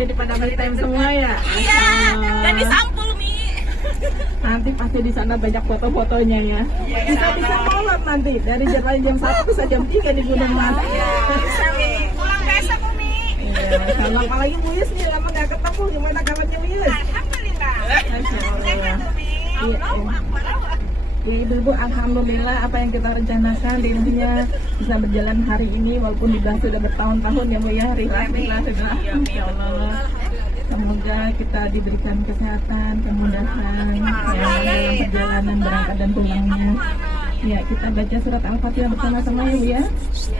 Jadi pada me time semua ya. Iya, dan disampul Mi. Nanti pasti di sana banyak foto-fotonya ya. Bisa kolot nanti dari jam 1 bisa jam 3 di Gunung Mas. Bisa Mi. Pulang besok Mi. Iya, kalau apalagi Bu Yus nih lama gak ketemu, gimana kabarnya Bu Yus? Alhamdulillah. Masya Allah. Sehat tuh Mi. Iya, ya Ibu, alhamdulillah apa yang kita rencanakan dirinya bisa berjalan hari ini walaupun sudah bertahun-tahun ya Bu ya. Alhamdulillah sudah. Ya Allah. Semoga kita diberikan kesehatan, kemudahan ya, dalam perjalanan berangkat dan pulangnya. Ya, kita baca surat Al-Fatihah bersama-sama ya.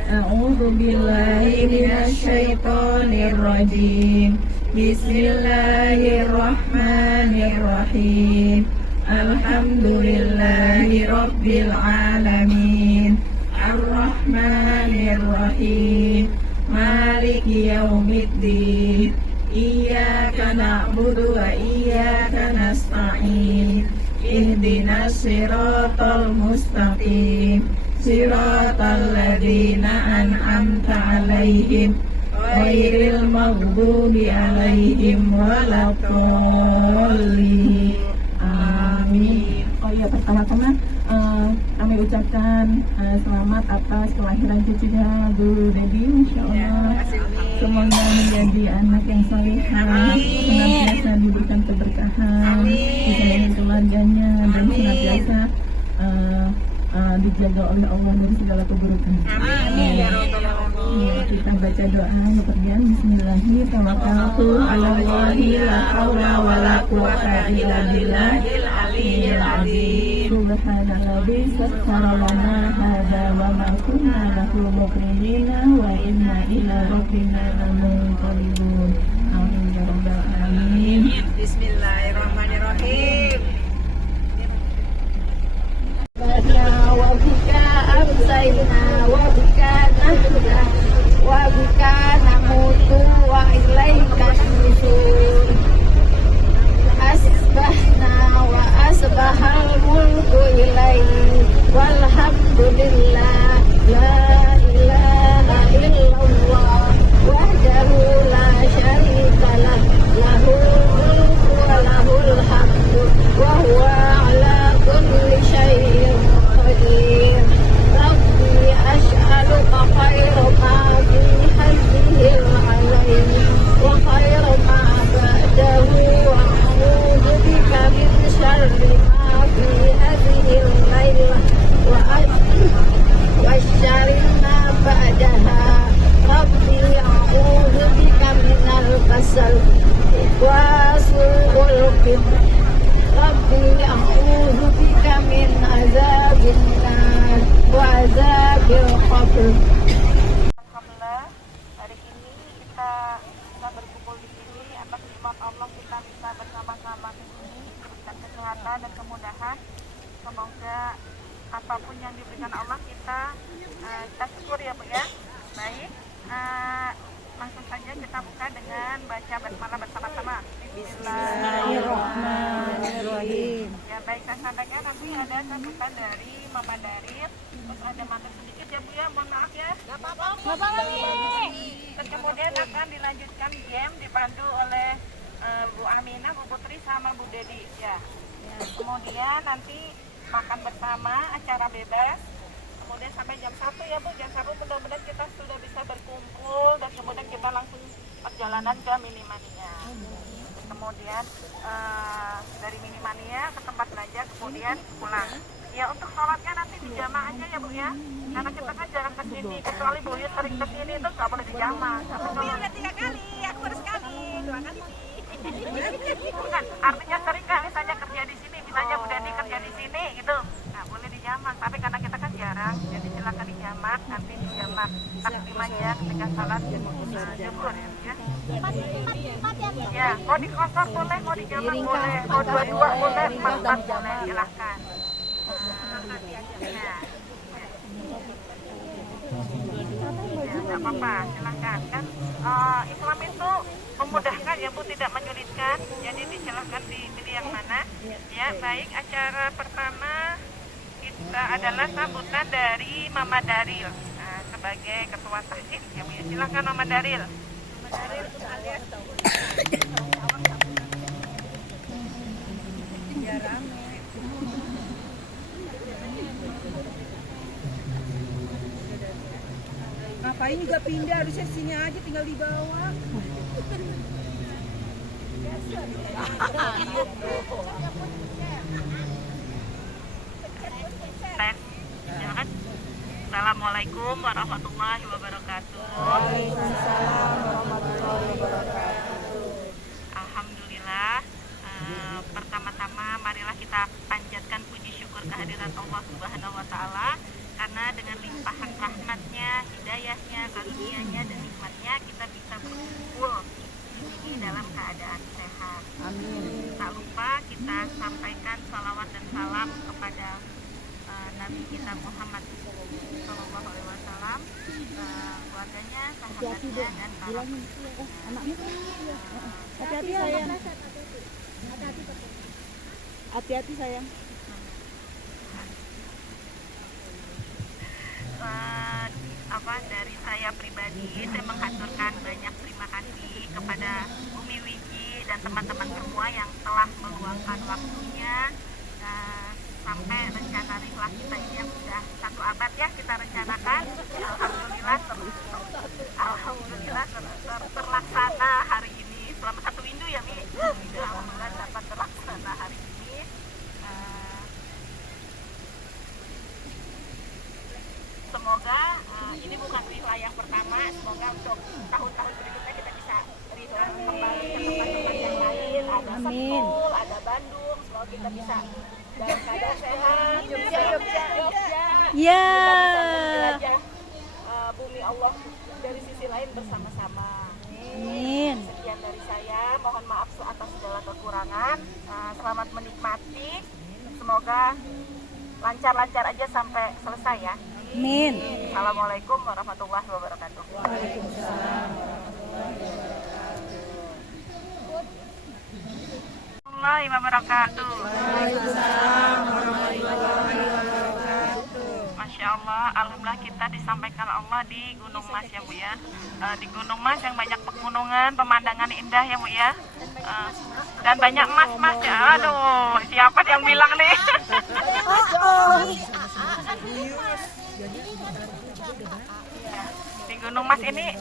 A'udzubillahi minasyaitonirrajim. Bismillahirrahmanirrahim. Alhamdulillahi rabbil alamin. Ar-Rahmanir-Rahim. Maliki yaumiddin. Iyyaka na'budu wa iyyaka nasta'in. Ihdinas siratal mustaqim. Siratal ladzina an'amta 'alaihim ghairil maghdubi 'alaihim waladdallin. Amin. Oh iya, pertama-tama kami ucapkan selamat atas kelahiran cucunya Bu Debbie, Masya Allah. Semoga menjadi anak yang salihah, senantiasa diberikan keberkahan, disayangi keluarganya, dan senantiasa dijaga oleh Allah dari segala keburukan. Amin. Ya, kita baca doa bepergian. Bismillahirrahmanirrahim. La haula wa la quwwata illa billahil aliyyil azim. Subhanalladzi sakhkhara lana hadza wa ma kunna lahu muqrinina wa inna ila rabbina lamunqalibun. Amin ya rabbal alamin. Bismillahirrahmanirrahim. Wa bika amsayna wa bika nahya wa bika namutu wa ilaika nusyur. Asbahna wa asbahal mulku ilaihi walhamdulillah la ilaha illallah wahdahu la syarika lah lahul mulku wa lahul hamdu wa huwa ala kulli syai'in qadir. Rabbi as'aluka khairu ma fi hadhil alayhi wa khairu ma ba'dahu wa a'udzu bika min syarri ma fi hadhil laylah wa syarri ma ba'daha. Rabbi a'udzu bika minal kasal wa su'ul qibla. Rabbi a'udzu bika min azabin nar wa azabil qabr. Alhamdulillah, hari ini kita bisa berkumpul di sini atas nikmat Allah, kita bisa bersama-sama di sini diberikan kesehatan dan kemudahan. Semoga apapun yang diberikan Allah kita syukur ya Bu ya. Baik, langsung saja kita buka dengan baca basmalah bersama-sama. Bismillahirrahmanirrahim. Ya baik, saya sampaikan nanti ada sambutan dari Mama Daril, terus ada matur sedikit ya Bu ya, mohon maaf ya. Gak apa-apa. Terus kemudian akan dilanjutkan game dipandu oleh Bu Aminah, Bu Putri sama Bu Dedi ya. Kemudian nanti makan bersama, acara bebas. Kemudian sampai jam 1 ya Bu, jam 1 mudah-mudahan kita sudah bisa berkumpul dan kemudian kita langsung perjalanan ke Minimania. Kemudian dari Minimania ke tempat belajar, kemudian pulang. Ya untuk sholatnya nanti dijamaah aja ya Bu ya, karena kita kan jarang kesini, kecuali Bu Yus sering kesini itu nggak boleh dijamaah. Tapi udah 3 kali, aku baru sekali, 2 kali. Bukan, artinya sering kan misalnya kerja di sini, misalnya Bu Dedi kerja di sini gitu, nggak boleh dijamak. Tapi karena kita kan jarang, jadi silakan dijamak, nanti dijamak takdim aja ketika sholat zuhur ya. Ya, mau dikosor boleh, mau dijamak boleh, mau 22 boleh, 44 boleh, silahkan. Ya, nggak apa-apa, silahkan kan. Islam itu memudahkan ya Bu, tidak menyulitkan. Jadi disilahkan dipilih yang mana. Ya baik, acara pertama kita adalah sambutan dari Mama Daril sebagai ketua tahsin ya Bu ya. Silahkan Mama Daril. Mama Daril alias Ngapain juga pindah, harusnya sini aja tinggal di bawah. Assalamualaikum warahmatullahi wabarakatuh. Alhamdulillah. Pertama-tama marilah kita panjatkan puji syukur kehadirat Allah Subhanahu wa taala karena dengan limpahan rahmatnya, hidayahnya, karunia-Nya dan nikmatnya kita bisa berkumpul di sini dalam keadaan sehat. Amin. Tak lupa kita sampaikan salawat dan salam kepada Nabi kita Muhammad Sallallahu Alaihi Wasallam, keluarganya, sahabatnya dan para Hati-hati sayang. Hati-hati sayang. Dari saya pribadi, saya menghaturkan banyak terima kasih kepada Umi Wiki dan teman-teman semua yang telah meluangkan waktunya sampai rencana rihlah kita ini yang sudah 1 abad ya kita rencanakan. Alhamdulillah terlaksana hari ini selama 1 minggu ya Mi. Alhamdulillah dapat terlaksana hari ini. Semoga ini bukan rihlah yang pertama, semoga untuk tahun-tahun berikutnya kita bisa rihlah kembali ke tempat-tempat yang lain, ada Sentul, ada Bandung, semoga kita bisa dalam keadaan sehat, Jogja. Ya. Kita bisa bumi Allah dari sisi lain bersama-sama. Amin. Sekian dari saya, mohon maaf atas segala kekurangan. Selamat menikmati, semoga lancar-lancar aja sampai selesai ya. Amin. Assalamualaikum warahmatullahi wabarakatuh. Warahmatullahi wabarakatuh. Masya Allah, alhamdulillah kita disampaikan Allah di Gunung Mas ya Bu ya. Di Gunung Mas yang banyak pegunungan, pemandangan indah ya Bu ya. Dan banyak mas-mas ya. Aduh, siapa yang bilang nih? Di Gunung Mas ini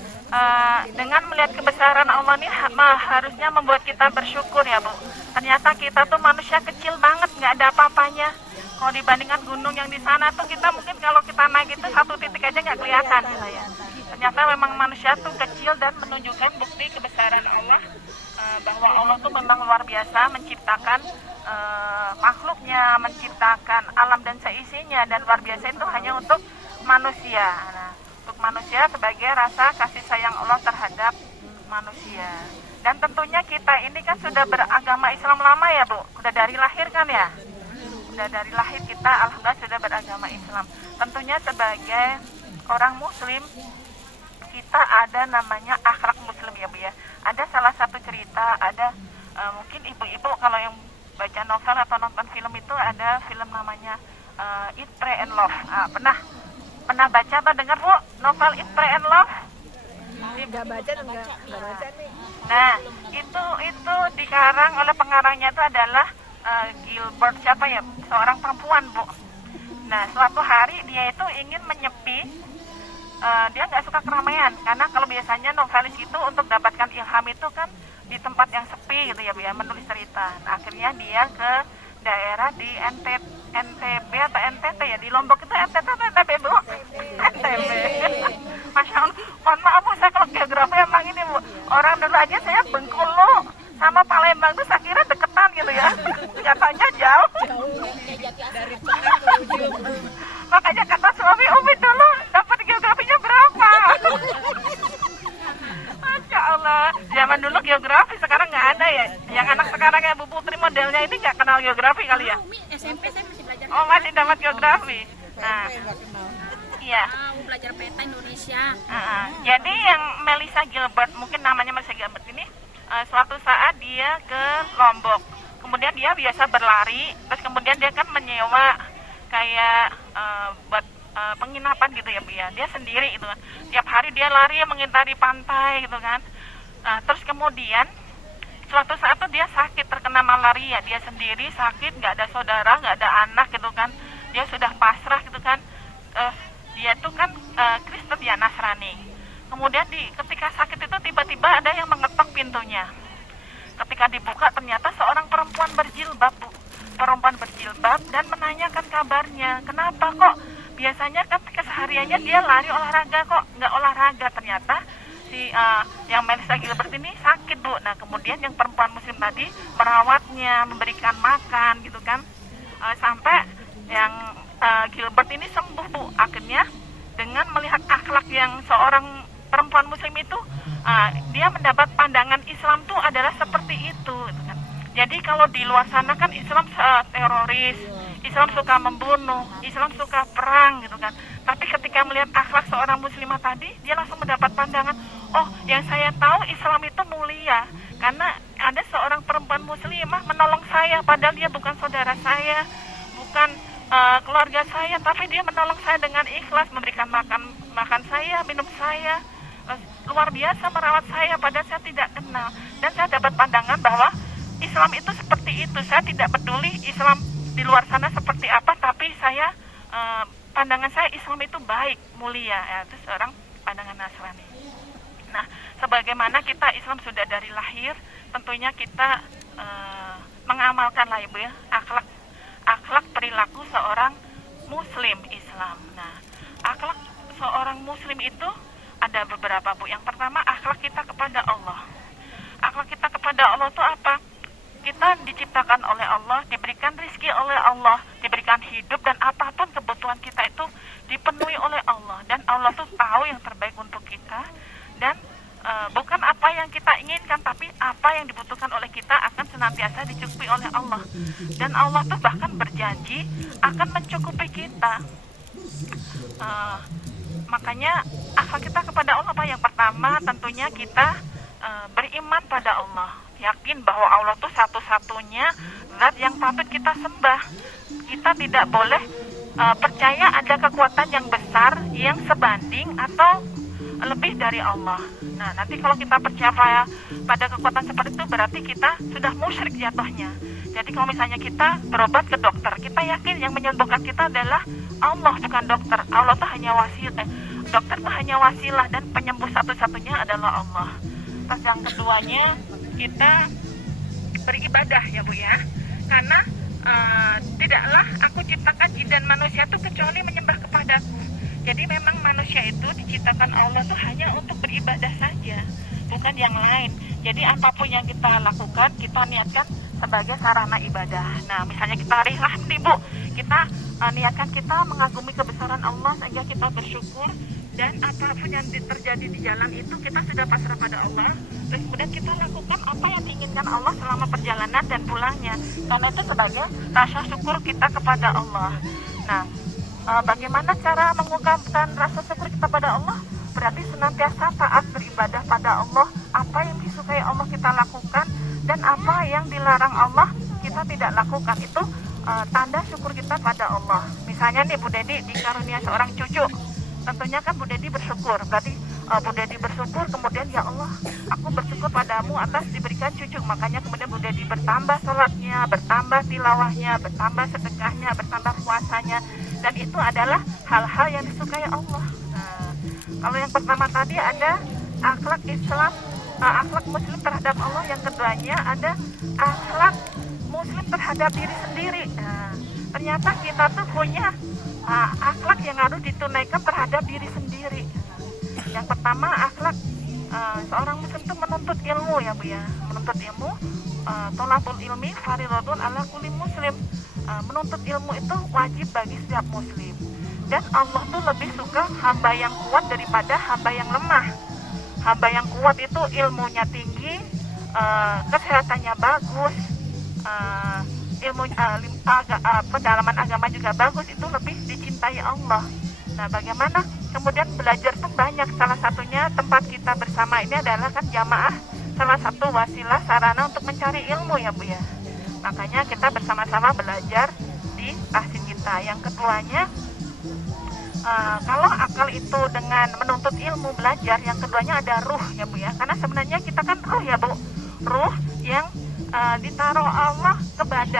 dengan melihat kebesaran Allah ini harusnya membuat kita bersyukur ya Bu. Ternyata kita tuh manusia kecil banget, nggak ada apa-apanya. Kalau dibandingkan gunung yang di sana tuh kita mungkin kalau kita naik itu 1 titik aja nggak kelihatan gitu ya. Ternyata memang manusia tuh kecil dan menunjukkan bukti kebesaran Allah, bahwa Allah tuh memang luar biasa menciptakan makhluknya, menciptakan alam dan seisinya, dan luar biasa itu hanya untuk manusia. Nah, untuk manusia sebagai rasa kasih sayang Allah terhadap manusia. Dan tentunya kita ini kan sudah beragama Islam lama ya Bu, udah dari lahir kan ya. Udah dari lahir kita alhamdulillah sudah beragama Islam. Tentunya sebagai orang muslim kita ada namanya akhlak muslim ya Bu ya. Ada salah satu cerita, ada mungkin ibu-ibu kalau yang baca novel atau nonton film itu ada film namanya Eat, Pray and Love. Pernah baca atau dengar Bu novel Eat, Pray and Love? Enggak baca nih. Nah, itu dikarang oleh pengarangnya itu adalah Gilbert siapa ya? Seorang perempuan Bu. Nah, suatu hari dia itu ingin menyepi. Dia nggak suka keramaian karena kalau biasanya novelis itu untuk dapatkan ilham itu kan di tempat yang sepi gitu ya Bu ya, menulis cerita. Nah, akhirnya dia ke daerah di NTB atau NTT ya, di Lombok itu NTT atau NTB Bu? NTB. Masya Allah, mohon maaf Bu, saya kalau geografi emang ini Bu, orang dulu aja saya Bengkulu sama Palembang itu saya kira deketan gitu ya, nyatanya jauh. Makanya kata suami Umi dulu dapat geografinya berapa? Masya Allah, zaman dulu geografi, sekarang nggak ada ya. Yang anak sekarang kayak Bu Putri modelnya ini nggak kenal geografi kali ya? SMP saya masih belajar. Oh, masih dapat geografi. Nah, iya. Belajar peta Indonesia. Jadi yang Melissa Gilbert, mungkin namanya Melissa Gilbert ini, suatu saat dia ke Lombok. Kemudian dia biasa berlari, terus kemudian dia kan menyewa kayak buat penginapan gitu ya Bu ya. Dia sendiri gitu kan. Tiap hari dia lari mengitari pantai gitu kan. Terus kemudian suatu saat tuh dia sakit, terkena malaria, dia sendiri sakit, nggak ada saudara, nggak ada anak gitu kan, dia sudah pasrah gitu kan. Dia tuh kan Kristen ya, Nasrani. Kemudian ketika sakit itu tiba-tiba ada yang mengetok pintunya. Ketika dibuka ternyata seorang perempuan berjilbab, Bu. Perempuan berjilbab dan menanyakan kabarnya. Kenapa kok biasanya ketika sehariannya dia lari olahraga kok nggak olahraga? Ternyata si yang Melissa Gilbert ini sakit, Bu. Nah, kemudian yang perempuan muslim tadi merawatnya, memberikan makan gitu kan. Sampai yang Gilbert ini sembuh, Bu. Akhirnya dengan melihat akhlak yang seorang perempuan muslim itu, dia mendapat pandangan Islam tuh adalah seperti itu gitu kan. Jadi kalau di luar sana kan Islam teroris, Islam suka membunuh, Islam suka perang gitu kan. Tapi ketika melihat akhlak seorang muslimah tadi, dia langsung mendapat pandangan, oh yang saya tahu Islam itu mulia, karena ada seorang perempuan muslimah menolong saya, padahal dia bukan saudara saya, bukan keluarga saya, tapi dia menolong saya dengan ikhlas, memberikan makan saya, minum saya, luar biasa merawat saya, padahal saya tidak kenal. Dan saya dapat pandangan bahwa Islam itu seperti itu. Saya tidak peduli Islam di luar sana seperti apa, tapi saya pandangan saya Islam itu baik, mulia, ya, itu seorang pandangan Nasrani. Nah, sebagaimana kita Islam sudah dari lahir, tentunya kita mengamalkan lah, Ibu ya, akhlak perilaku seorang muslim Islam. Nah, akhlak seorang muslim itu ada beberapa, Bu. Yang pertama, akhlak kita kepada Allah. Akhlak kita kepada Allah itu apa? Kita diciptakan oleh Allah, diberikan rezeki oleh Allah, diberikan hidup, dan apapun kebutuhan kita itu dipenuhi oleh Allah. Dan Allah tuh tahu yang terbaik untuk kita, dan bukan apa yang kita inginkan, tapi apa yang dibutuhkan oleh kita akan senantiasa dicukupi oleh Allah. Dan Allah tuh bahkan berjanji akan mencukupi kita. Makanya akhlak kita kepada Allah apa? Yang pertama tentunya kita beriman pada Allah, yakin bahwa Allah tuh satu-satunya zat yang patut kita sembah. Kita tidak boleh percaya ada kekuatan yang besar yang sebanding atau lebih dari Allah. Nah, nanti kalau kita percaya pada kekuatan seperti itu, berarti kita sudah musyrik jatuhnya. Jadi kalau misalnya kita berobat ke dokter, kita yakin yang menyembuhkan kita adalah Allah, bukan dokter. Allah itu hanya wasilah, dokter itu hanya wasilah, dan penyembuh satu-satunya adalah Allah. Terus yang keduanya, kita beribadah ya, Bu ya. Karena tidaklah aku ciptakan jin dan manusia itu kecuali menyembah kepadaku. Jadi memang manusia itu diciptakan Allah tuh hanya untuk beribadah saja, bukan yang lain. Jadi apapun yang kita lakukan, kita niatkan sebagai sarana ibadah. Nah, misalnya kita hari Lahdi, Bu, kita niatkan kita mengagumi kebesaran Allah sehingga kita bersyukur, dan apapun yang terjadi di jalan itu kita sudah pasrah pada Allah. Terus kemudian kita lakukan apa yang diinginkan Allah selama perjalanan dan pulangnya, karena itu sebagai rasa syukur kita kepada Allah. Nah, bagaimana cara mengungkapkan rasa syukur kita pada Allah? Berarti senantiasa taat beribadah pada Allah. Apa yang disukai Allah kita lakukan, dan apa yang dilarang Allah kita tidak lakukan. Itu tanda syukur kita pada Allah. Misalnya nih, Bu Dedi dikarunia seorang cucu, tentunya kan Bu Dedi bersyukur. Berarti Bu Dedi bersyukur, kemudian ya Allah, aku bersyukur padamu atas diberikan cucu. Makanya kemudian Bu Dedi bertambah sholatnya, bertambah tilawahnya, bertambah sedekahnya, bertambah puasanya. Dan itu adalah hal-hal yang disukai Allah. Nah, kalau yang pertama tadi ada akhlak Islam, akhlak Muslim terhadap Allah. Yang keduanya ada akhlak Muslim terhadap diri sendiri. Nah, ternyata kita tuh punya akhlak yang harus ditunaikan terhadap diri sendiri. Yang pertama, akhlak seorang Muslim itu menuntut ilmu ya, Bu ya. Menuntut ilmu, tolabul ilmi fardhun ala kulli muslim. Menuntut ilmu itu wajib bagi setiap muslim. Dan Allah tuh lebih suka hamba yang kuat daripada hamba yang lemah. Hamba yang kuat itu ilmunya tinggi, kesehatannya bagus, pendalaman agama juga bagus, itu lebih dicintai Allah. Nah, bagaimana kemudian belajar tuh banyak. Salah satunya tempat kita bersama ini adalah kan jamaah, salah satu wasilah sarana untuk mencari ilmu ya, Bu ya. Makanya kita bersama-sama belajar di tahsin kita. Yang keduanya, kalau akal itu dengan menuntut ilmu belajar, yang keduanya ada ruh ya, Bu ya. Karena sebenarnya kita kan ruh ya, Bu. Ruh yang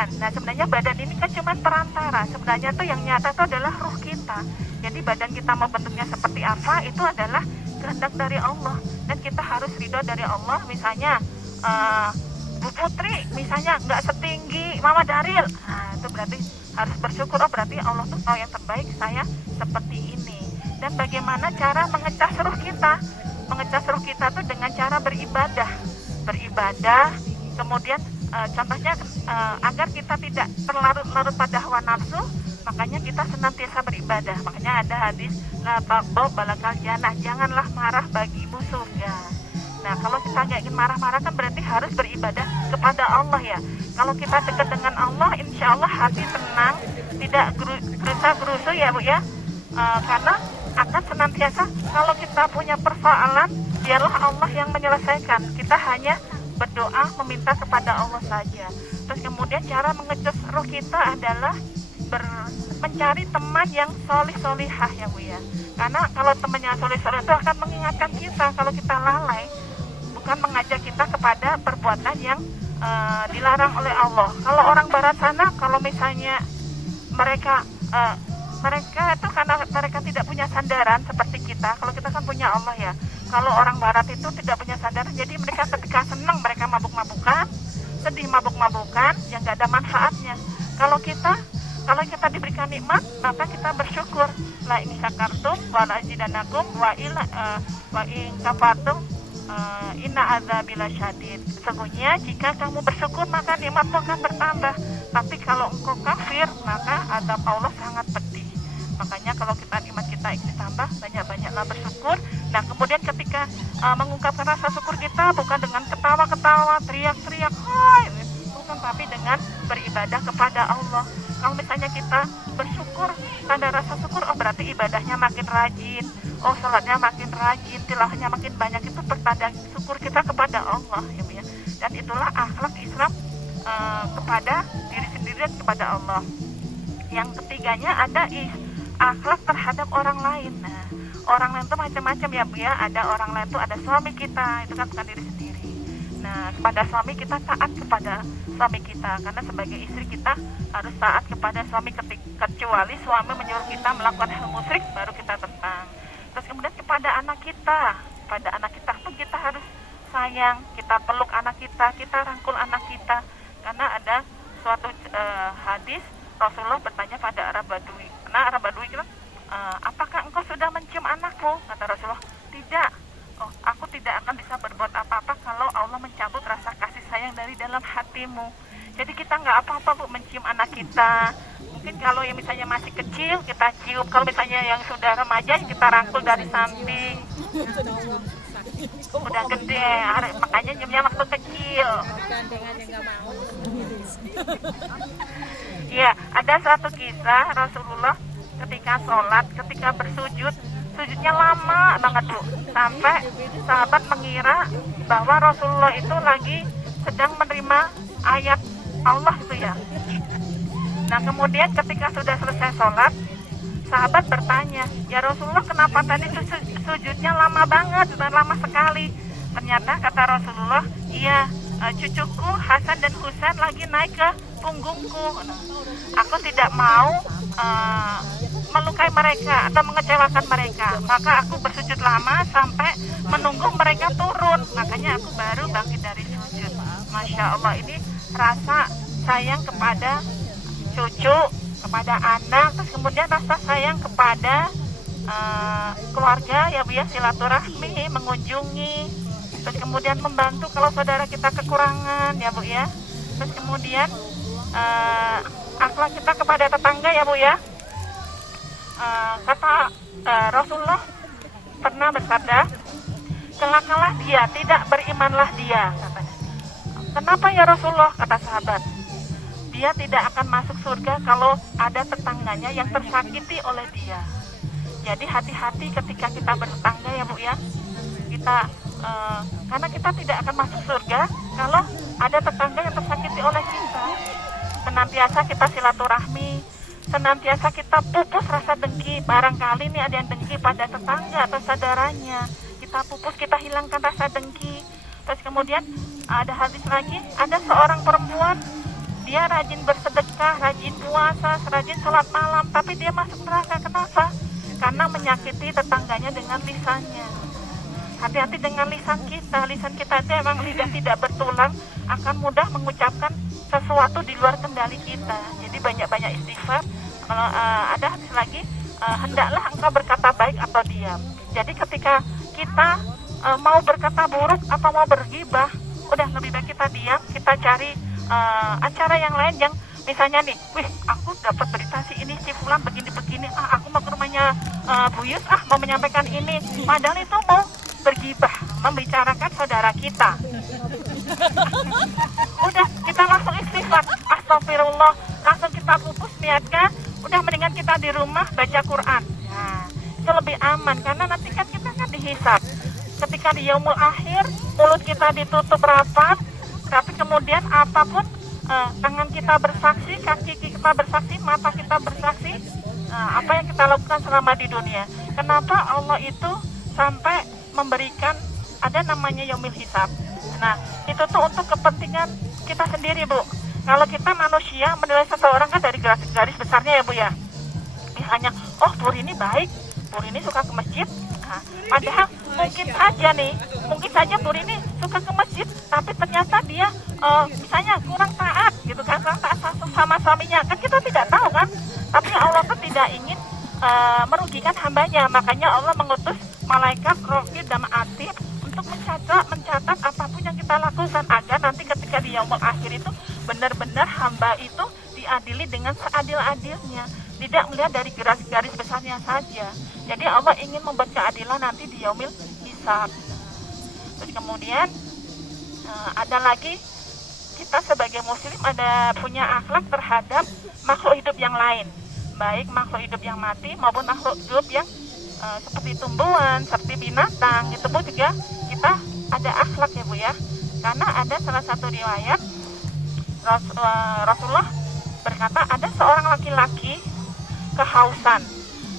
badan. Nah sebenarnya badan ini kan cuma perantara. Sebenarnya tuh yang nyata tuh adalah ruh kita. Jadi badan kita mau bentuknya seperti apa itu adalah kehendak dari Allah. Dan kita harus ridho dari Allah. Misalnya Bu Putri misalnya nggak setinggi Mama Daril. Nah itu berarti harus bersyukur. Oh berarti Allah tuh tahu yang terbaik saya seperti ini. Dan bagaimana cara mengecas ruh kita? Mengecas ruh kita tuh dengan cara beribadah. Kemudian contohnya agar kita tidak terlarut-larut pada hawa nafsu, makanya kita senantiasa beribadah. Makanya ada hadis la taghdab balakal jannah, janganlah marah bagimu surga. Nah kalau kita nggak ingin marah-marah kan berarti harus beribadah kepada Allah ya. Kalau kita dekat dengan Allah, insya Allah hati tenang, tidak gerusa-gerusu ya Bu ya. Karena akan senantiasa kalau kita punya persoalan, biarlah Allah yang menyelesaikan. Kita hanya berdoa meminta kepada Allah saja. Terus kemudian cara mengecas roh kita adalah mencari teman yang solih-solihah ya Bu ya. Karena kalau temannya solih-solih itu akan mengingatkan kita kalau kita lalai, bukan mengajak kita kepada perbuatan yang dilarang oleh Allah. Kalau orang barat sana, kalau misalnya mereka itu karena mereka tidak punya sandaran seperti kita. Kalau kita kan punya Allah ya. Kalau orang barat itu tidak punya sandaran, jadi mereka ketika senang mereka mabuk-mabukan, sedih mabuk-mabukan, yang nggak ada manfaatnya. Kalau kita diberikan nikmat, maka kita bersyukur. La in syakartum wa la azidanakum wa in kafartum inna adzabil syadid. Sesungguhnya jika kamu bersyukur maka nikmatmu akan bertambah. Tapi kalau engkau kafir maka azab Allah sangat pedih. Makanya kalau kita nikmat kita ingin ditambah, banyak-banyaklah bersyukur. Nah kemudian ketika mengungkapkan rasa syukur kita bukan dengan ketawa-ketawa, teriak-teriak, bukan, tapi dengan beribadah kepada Allah. Kalau misalnya kita bersyukur, tanda rasa syukur, oh berarti ibadahnya makin rajin, oh salatnya makin rajin, tilawahnya makin banyak, itu pertanda syukur kita kepada Allah ya Bu ya. Dan itulah akhlak Islam kepada diri sendiri dan kepada Allah. Yang ketiganya ada akhlak terhadap orang lain. Nah, orang lain itu macam-macam ya Bu ya. Ada orang lain itu ada suami kita, itu kan bukan diri sendiri. Nah, kepada suami kita taat kepada suami kita, karena sebagai istri kita harus taat kepada suami kecuali suami menyuruh kita melakukan hal musyrik baru kita tentang. Terus kemudian kepada anak kita pun kita harus sayang, kita peluk anak kita rangkul anak kita. Karena ada suatu hadis Rasulullah bertanya pada Arab Badui. Nah, Arab Badui itu, apakah engkau sudah mencium anakku? Kata Rasulullah, tidak. Oh, aku tidak akan bisa berbuat apa-apa kalau Allah mencabut rasa kasih sayang dari dalam hatimu. Jadi kita nggak apa-apa Bu mencium anak kita. Mungkin kalau yang misalnya masih kecil kita cium. Kalau misalnya yang sudah remaja kita rangkul dari samping. Udah gede, makanya nyiumnya waktu kecil. Iya, ada suatu kisah Rasulullah ketika sholat, ketika bersujud, sujudnya lama banget Bu, sampai sahabat mengira bahwa Rasulullah itu lagi sedang menerima ayat Allah itu ya. Nah kemudian ketika sudah selesai sholat, sahabat bertanya, ya Rasulullah kenapa tadi sujudnya lama banget, lama sekali? Ternyata kata Rasulullah, iya cucuku Hasan dan Husain lagi naik ke punggungku. Aku tidak mau melukai mereka atau mengecewakan mereka, maka aku bersujud lama sampai menunggu mereka turun, makanya aku baru bangkit dari sujud. Masya Allah, ini rasa sayang kepada cucu, kepada anak, terus kemudian rasa sayang kepada keluarga ya Bu ya, silaturahmi, mengunjungi, terus kemudian membantu kalau saudara kita kekurangan ya Bu ya, terus kemudian akhlak kita kepada tetangga ya Bu ya. Kata Rasulullah pernah bersabda, celakalah dia, tidak berimanlah dia, katanya. Kenapa ya Rasulullah? Kata sahabat, dia tidak akan masuk surga kalau ada tetangganya yang tersakiti oleh dia. Jadi hati-hati ketika kita bertetangga ya Bu ya. Kita karena kita tidak akan masuk surga kalau ada tetangga yang tersakiti oleh kita. Senantiasa kita silaturahmi, senantiasa kita pupus rasa dengki. Barangkali nih ada yang dengki pada tetangga atau saudaranya, kita pupus, kita hilangkan rasa dengki. Terus kemudian ada hadis lagi, ada seorang perempuan, dia rajin bersedekah, rajin puasa, rajin sholat malam, tapi dia masuk neraka. Kenapa? Karena menyakiti tetangganya dengan lisannya. Hati-hati dengan lisan kita. Lisan kita itu emang lidah tidak bertulang, akan mudah mengucapkan sesuatu di luar kendali kita. Jadi banyak-banyak istighfar. Kalau ada hadis lagi, hendaklah engkau berkata baik atau diam. Jadi ketika kita mau berkata buruk atau mau bergibah, udah lebih baik kita diam, kita cari acara yang lain yang misalnya nih, wih aku dapat berita si ini, si fulan begini-begini, aku mau ke rumahnya Bu Yus, mau menyampaikan ini, padahal itu mau bergibah, membicarakan saudara kita. Udah, kita langsung istighfar, astagfirullah, langsung kita pupus niatkan, udah mendingan kita di rumah baca Quran. Nah, itu lebih aman, karena nanti kan kita kan dihisab. Ketika di yaumul akhir, mulut kita ditutup rapat, tapi kemudian apapun, tangan kita bersaksi, kaki kita bersaksi, mata kita bersaksi, apa yang kita lakukan selama di dunia. Kenapa Allah itu sampai memberikan ada namanya yaumil hisab. Nah, itu tuh untuk kepentingan kita sendiri, Bu. Kalau kita manusia menilai seseorang kan dari garis besarnya ya, Bu ya. Misalnya, oh Pur ini baik, Pur ini suka ke masjid. Nah, padahal mungkin saja Pur ini suka ke masjid, tapi ternyata dia misalnya kurang taat gitu kan, kurang taat sama suaminya. Kan kita tidak tahu kan. Tapi Allah tuh tidak ingin merugikan hambanya. Makanya Allah mengutus malaikat Raqib dan Atid untuk mencatat apapun yang kita lakukan, agar nanti ketika di yaumul akhir itu benar-benar hamba itu diadili dengan seadil-adilnya, tidak melihat dari garis besarnya saja. Jadi Allah ingin membuat keadilan nanti di yaumil hisab. Terus kemudian ada lagi, kita sebagai muslim ada punya akhlak terhadap makhluk hidup yang lain, baik makhluk hidup yang mati maupun makhluk hidup yang seperti tumbuhan, seperti binatang. Itu pun juga kita ada akhlak ya Bu ya. Karena ada salah satu riwayat Rasulullah berkata, ada seorang laki-laki kehausan.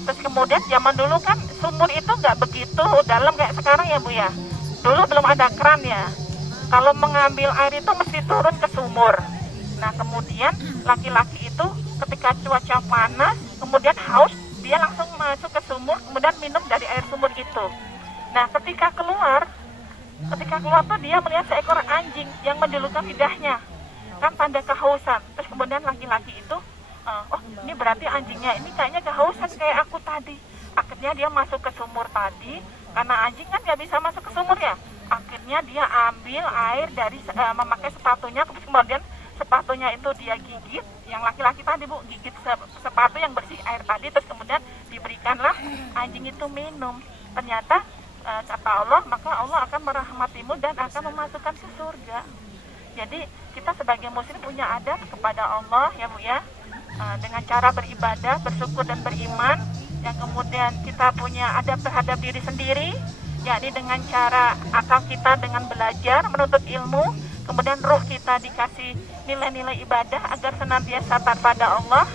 Terus kemudian zaman dulu kan sumur itu nggak begitu dalam kayak sekarang ya Bu ya. Dulu belum ada keran ya. Kalau mengambil air itu mesti turun ke sumur. Nah kemudian laki-laki itu ketika cuaca panas, kemudian haus, dia langsung masuk ke sumur, kemudian minum dari air sumur itu. Nah ketika keluar tuh dia melihat seekor anjing yang menjulurkan lidahnya, kan tanda kehausan. Terus kemudian laki-laki itu, oh ini berarti anjingnya ini kayaknya kehausan kayak aku tadi. Akhirnya dia masuk ke sumur tadi, karena anjing kan nggak bisa masuk ke sumur ya. Akhirnya dia ambil air dari memakai sepatunya, kemudian sepatunya itu dia gigit, yang laki-laki tadi Bu, gigit sepatu yang bersih air tadi, terus kemudian diberikanlah anjing itu minum. Ternyata kata Allah, maka Allah akan merahmatimu dan akan memasukkan ke surga. Jadi kita sebagai muslim punya adab kepada Allah ya Bu ya, dengan cara beribadah, bersyukur dan beriman. Yang kemudian kita punya adab terhadap diri sendiri, yakni dengan cara akal kita dengan belajar, menuntut ilmu. Kemudian roh kita dikasih nilai-nilai ibadah agar senantiasa taat pada Allah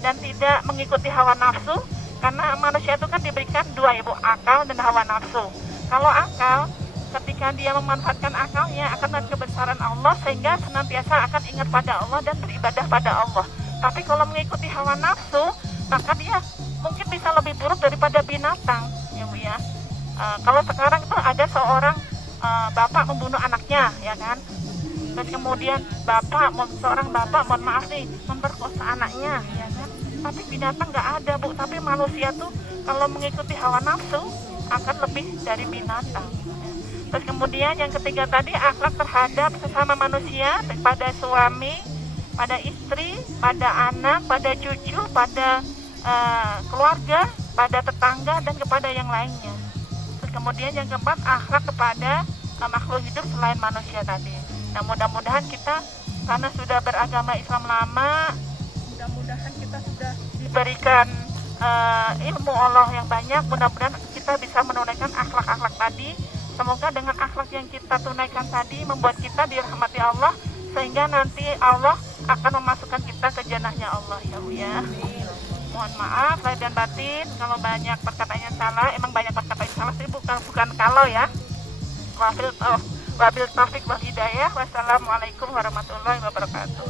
dan tidak mengikuti hawa nafsu. Karena manusia itu kan diberikan dua ya Bu, akal dan hawa nafsu. Kalau akal, ketika dia memanfaatkan akalnya akan melihat kebesaran Allah, sehingga senantiasa akan ingat pada Allah dan beribadah pada Allah. Tapi kalau mengikuti hawa nafsu, maka dia mungkin bisa lebih buruk daripada binatang ya Bu ya. Kalau sekarang itu ada seorang bapak membunuh anaknya ya kan. Terus kemudian seorang bapak mohon maaf nih memperkosa anaknya ya kan. Tapi binatang nggak ada Bu, tapi manusia tuh kalau mengikuti hawa nafsu akan lebih dari binatang. Terus kemudian yang ketiga tadi, akhlak terhadap sesama manusia, pada suami, pada istri, pada anak, pada cucu, pada keluarga, pada tetangga dan kepada yang lainnya. Terus kemudian yang keempat, akhlak kepada makhluk hidup selain manusia tadi. Nah mudah-mudahan kita karena sudah beragama Islam lama, mudah-mudahan kita sudah diberikan ilmu Allah yang banyak. Mudah-mudahan kita bisa menunaikan akhlak-akhlak tadi. Semoga dengan akhlak yang kita tunaikan tadi membuat kita dirahmati Allah, sehingga nanti Allah akan memasukkan kita ke jannahnya Allah ya Bu ya. Mohon maaf lahir dan batin kalau banyak perkataan yang salah. Emang banyak perkataan yang salah sih, bukan kalau ya. Wabil taufik wal hidayah. Wassalamualaikum warahmatullahi wabarakatuh.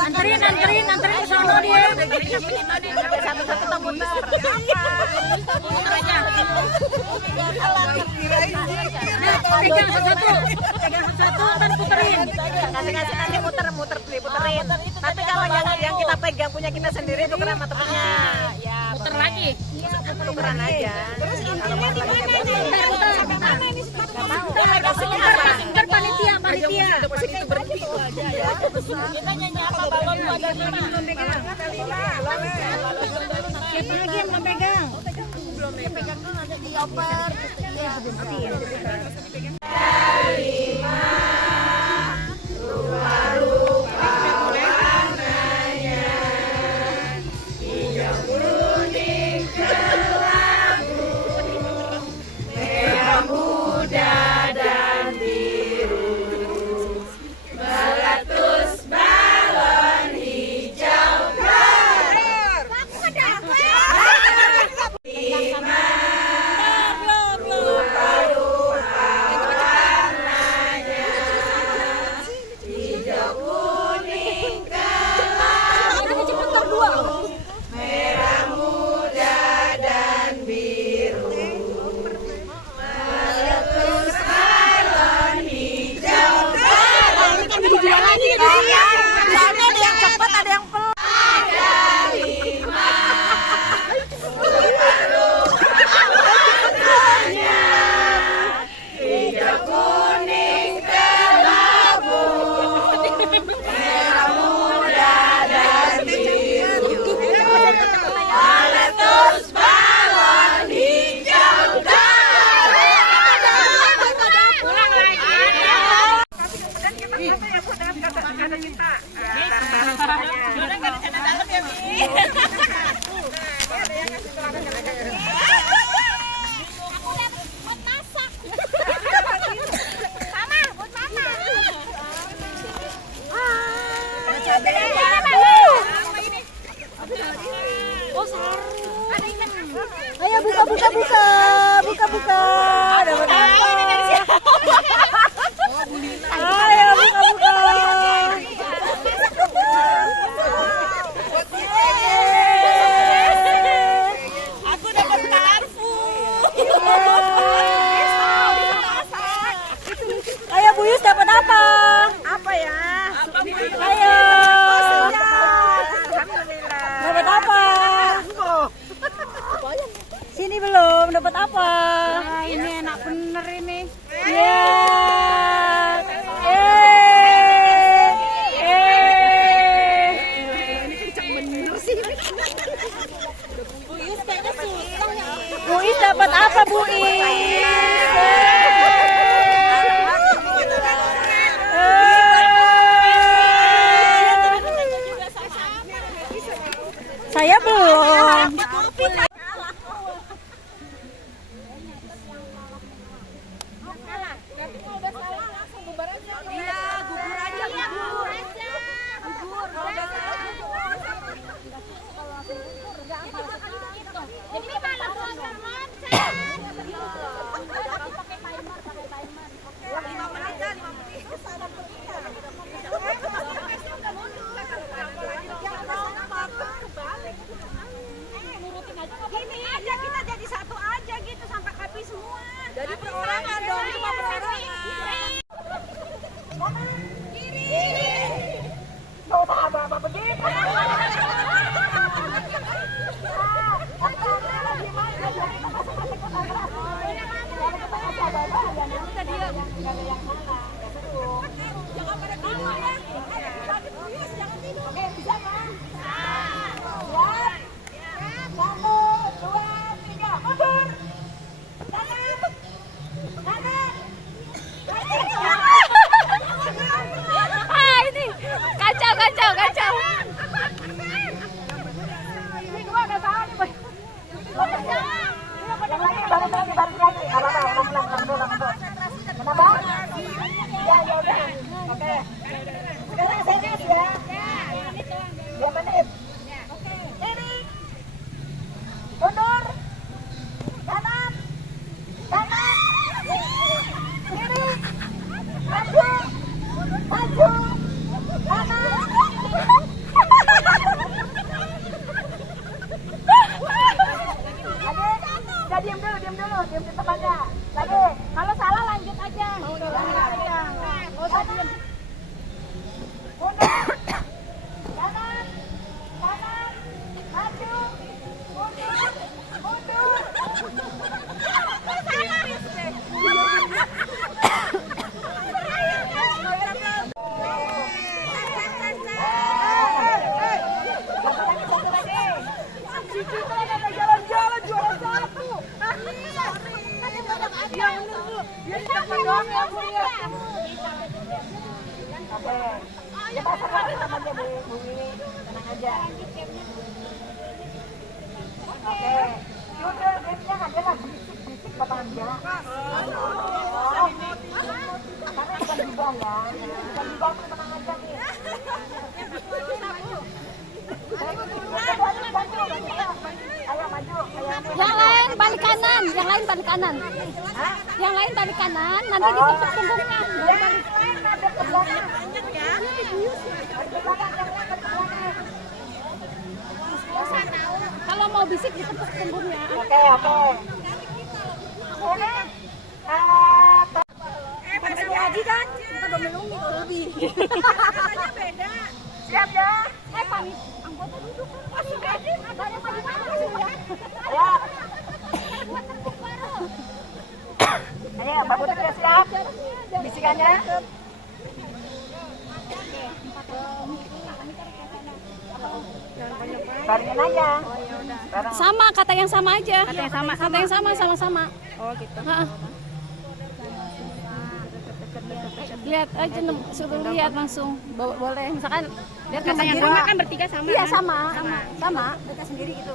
Anterin ke sono dia. Satu-satu tak muter. Muter aja. Pegang satu-satu kan puterin. Kasih nanti puterin. Tapi kalau yang kita pegang punya kita sendiri tuh kena temennya. Ya, Muter lagi. tukeran aja. Terus intinya di mana nih? Ntar panitia. Kita nyanyi apa balon buat dari mana? Siapa lagi yang belum pegang? Belum pegang tuh nanti dioper. Ayo buka. Dapat apa? Ayo buka. Aku dapat parfum. Ayo Bu Yus dapat apa? Apa ya? Ayo. Dapat apa? Sini belum dapat apa? Wah, ini enak bener ini. Ya. Bu Is dapat apa Bu Is? Saya belum. Gini aja kita jadi satu aja gitu sampai habis semua. Jadi perorangan dong, cuma perorangan. Kacau. Baru lagi. Oke. Kita serah sama aja Bu Wiwi, tenang aja. Oke. Udah gamenya adalah bisik-bisik petanda. Karena bukan gibah ya. Bukan gibah, tenang aja nih. Ayo maju. Yang lain balik kanan, yang lain balik kanan. Yang lain balik kanan, nanti ditepuk punggungnya. Kalau mau bisik ditepuk punggungnya. Oke. Pas ngaji kan, kita domelungi lebih. Beda. Siap ya? Pamit anggota duduk. Masuk aja, ada yang maju-maju ya. Ayo, Pak Putri sudah siap? Bisikannya? Baringin aja. Sama, kata yang sama aja. Kata yang sama, sama-sama. Oh gitu. Lihat aja, suruh lihat langsung. Boleh, misalkan lihat Kata yang sama kan bertiga sama. Iya, kan? sama. Baca sendiri gitu.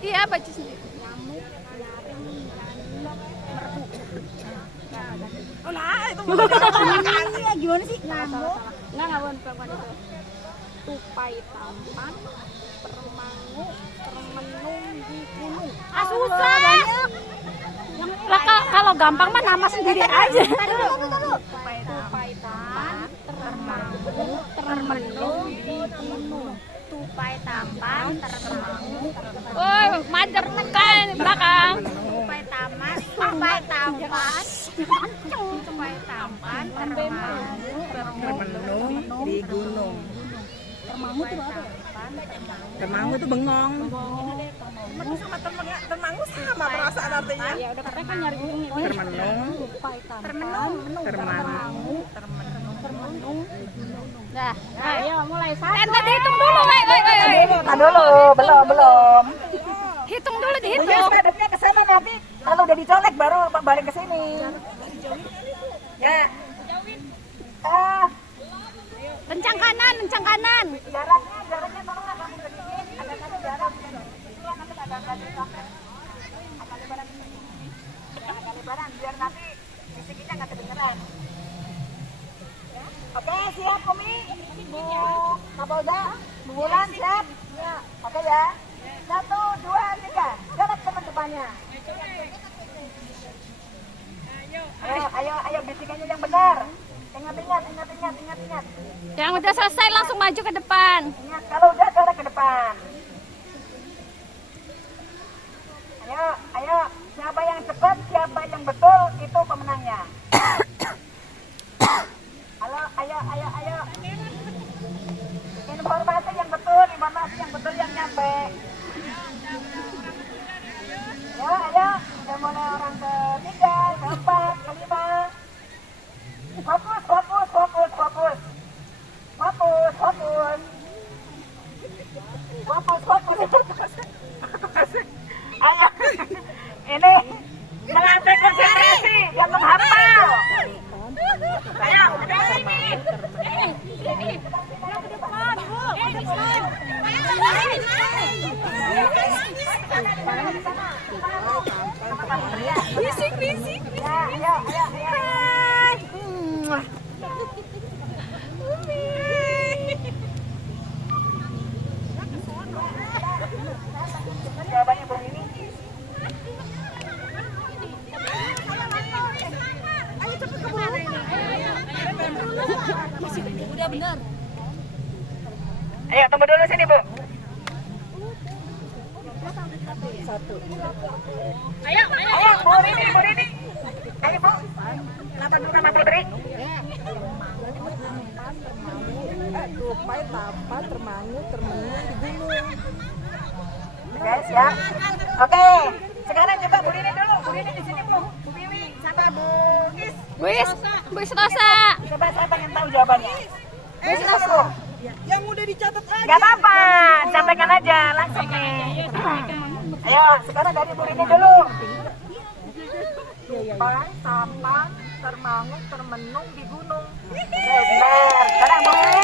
Iya, baca sendiri. Oh nah, itu Iya, gimana sih? Nyamuk. Enggak bukan itu. Tupai tampan, termangu, termenung di gunung. Ah, susah. Banyak. Lah kalau gampang mah nama sendiri aja. Tupai tampan, termangu, termenung di gunung. Tupai tampan, termangu, Woi, madep kan belakang. tupai taman, tupai tampan, tupai tampan, termangu, termenung di gunung. Termangu tuh apa? Termangu itu bengong. Termangu sama perasaan artinya. Ya udah katanya kan nyari gunung ini. Termenung, termenung, termenung. Dah. Ayo mulai Tadi hitung dulu, woi. Tahan dulu, belum. Hitung dulu, Punya dihitung. sepedanya ke sini nanti. Kalau udah dicolek baru balik ke sini. Ya. Lencang kanan. Jaraknya tolonglah kamu sedikit. Ada satu jarak. Nanti agak lebaran biar nanti bisikinnya nggak kedengeran. Oke, siap Umi. Bu Kapolda, Bu Wulan siap. Ya. Oke ya. 1, 2, 3. Jarak teman-temannya. Ayo bisikannya yang benar. Ingat. Yang udah selesai langsung maju ke depan. Ingat, kalau udah jarak ke depan. Ayo. Siapa yang cepat, siapa yang betul, itu pemenangnya. Halo, ayo. Informasi yang betul yang nyampe. Ayo. Udah mulai orang ketiga, keempat, kelima. Fokus. Ayo. Ini melatih konsentrasi yang menghafal. Ayo. Bisik. Ya. Jawabannya begini. Udah benar. Ayo tunggu dulu sini Bu. Ayo Bu Rini. Ayo Bu. Sama Putri. Tupai tampan, termangu, termenung di gunung. Oke, siap. Oke, sekarang coba Bu Rini dulu. Bu Rini di sini Bu. Bu Wiwi sama Bu Is. Bu Istosa. Coba saya pengen tahu jawabannya. Bu Is Bu. Yang udah dicatat aja. Gak apa-apa, sampaikan aja langsung nih. Ayo, sekarang dari Bu Rini dulu. tupai, sampan, termangu, termenung di gunung. Benar. Sekarang boleh.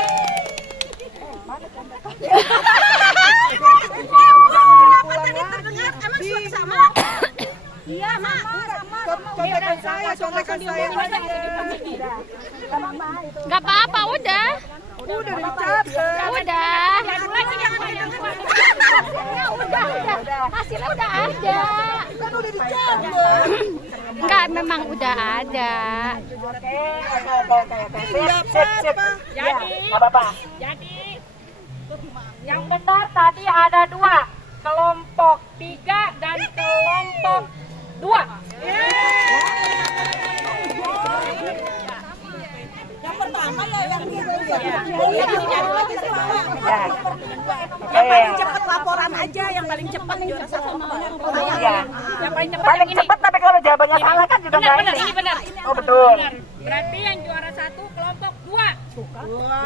Iya, sama. Contekan saya. Nggak apa-apa, udah. Udah dicatat. Udah. Ya udah. Hasilnya udah ada. Kan udah dicatat. Enggak, memang udah ada. Oke. Sip. Ya, nggak apa-apa. Jadi Yang benar tadi ada 2. Kelompok 3 dan kelompok 2. Yang pertama ya yang gitu ya. Paling cepet laporan aja, yang paling cepat juara 1. Iya. Yang paling cepat Paling cepat, tapi kalau jawabannya salah kan juga nggak benar, ini. ini benar. Oh betul. Berarti yang juara 1 kelompok 2.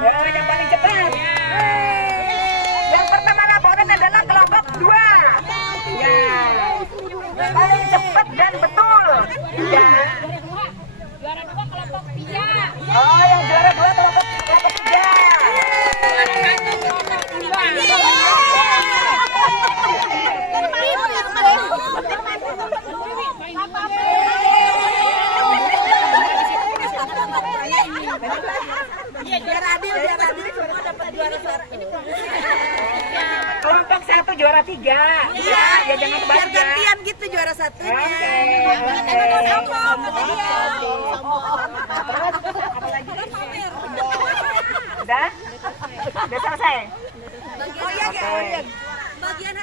Ya, yang paling cepat. Yang pertama laporan adalah kelompok 2. Ya. Paling cepat dan betul. Ya. Juara 2 kelompok 3. Oh, yang juara 2 kelompok 3. Juara 1 kelompok 5. Biar adil semua dapat juara 1. Kelompok 1 juara 3. Iya, ya jangan Biar kebagian. gantian gitu juara 1-nya. Udah? Udah selesai? Oh iya, bagian